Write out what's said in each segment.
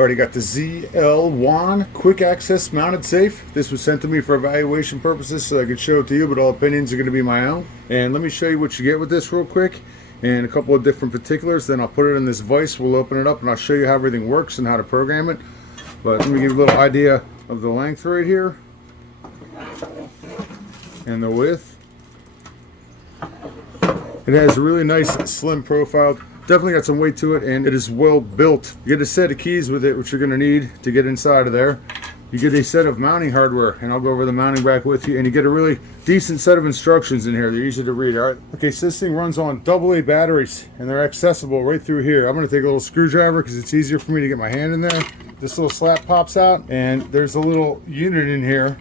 Already got the ZLJUAN quick access mounted safe. This was sent to me for evaluation purposes so I could show it to you, but all opinions are going to be my own. And let me show you what you get with this real quick and a couple of different particulars. Then I'll put it in this vise, we'll open it up, and I'll show you how everything works and how to program it. But let me give you a little idea of the length right here and the width. It has a really nice slim profile. Definitely got some weight to it, and it is well built. You get a set of keys with it, which you're going to need to get inside of there. You get a set of mounting hardware, and I'll go over the mounting back with you, and you get a really decent set of instructions in here. They're easy to read. All right. Okay, so this thing runs on AA batteries, and they're accessible right through here. I'm going to take a little screwdriver because it's easier for me to get my hand in there. This little slap pops out, and there's a little unit in here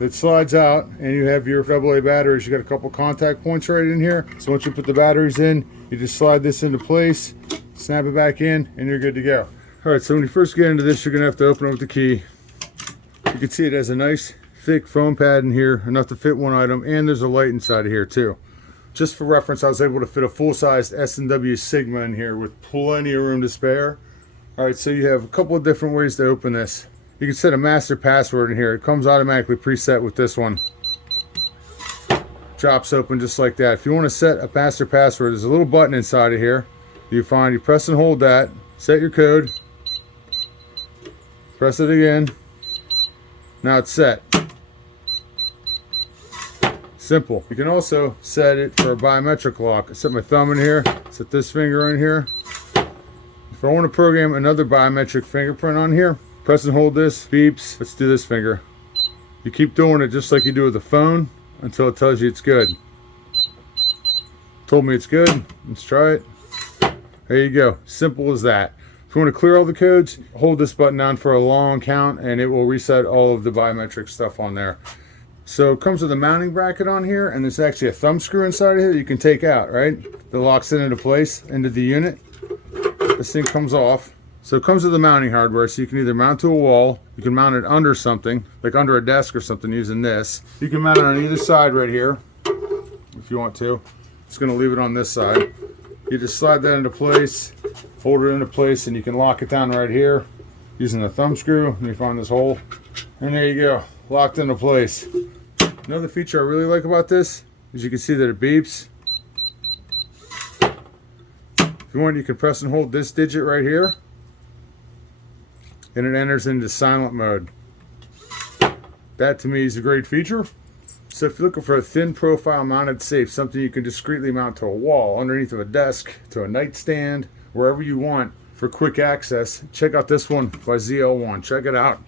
that slides out, and you have your AA batteries. You got a couple contact points right in here. So once you put the batteries in, you just slide this into place, snap it back in, and you're good to go. All right, so when you first get into this, you're gonna have to open it with the key. You can see it has a nice thick foam pad in here, enough to fit one item, and there's a light inside of here too. Just for reference, I was able to fit a full-sized S&W Sigma in here with plenty of room to spare. All right, so you have a couple of different ways to open this. You can set a master password in here. It comes automatically preset with this one. Drops open just like that. If you want to set a master password, there's a little button inside of here. You press and hold that, set your code, press it again. Now it's set. Simple. You can also set it for a biometric lock. I set my thumb in here, set this finger in here. If I want to program another biometric fingerprint on here, press and hold this, beeps. Let's do this finger. You keep doing it just like you do with the phone until it tells you it's good. Told me it's good. Let's try it. There you go. Simple as that. If you want to clear all the codes, hold this button down for a long count and it will reset all of the biometric stuff on there. So it comes with a mounting bracket on here, and there's actually a thumb screw inside of here that you can take out, right? That locks it into place into the unit. This thing comes off. So it comes with the mounting hardware, so you can either mount to a wall, you can mount it under something, like under a desk or something using this. You can mount it on either side right here, if you want to. Just gonna leave it on this side. You just slide that into place, hold it into place, and you can lock it down right here using the thumb screw. And you find this hole, and there you go, locked into place. Another feature I really like about this is you can see that it beeps. If you want, you can press and hold this digit right here, and it enters into silent mode. That to me is a great feature. So if you're looking for a thin profile mounted safe, something you can discreetly mount to a wall, underneath of a desk, to a nightstand, wherever you want for quick access, check out this one by ZLJUAN. Check it out.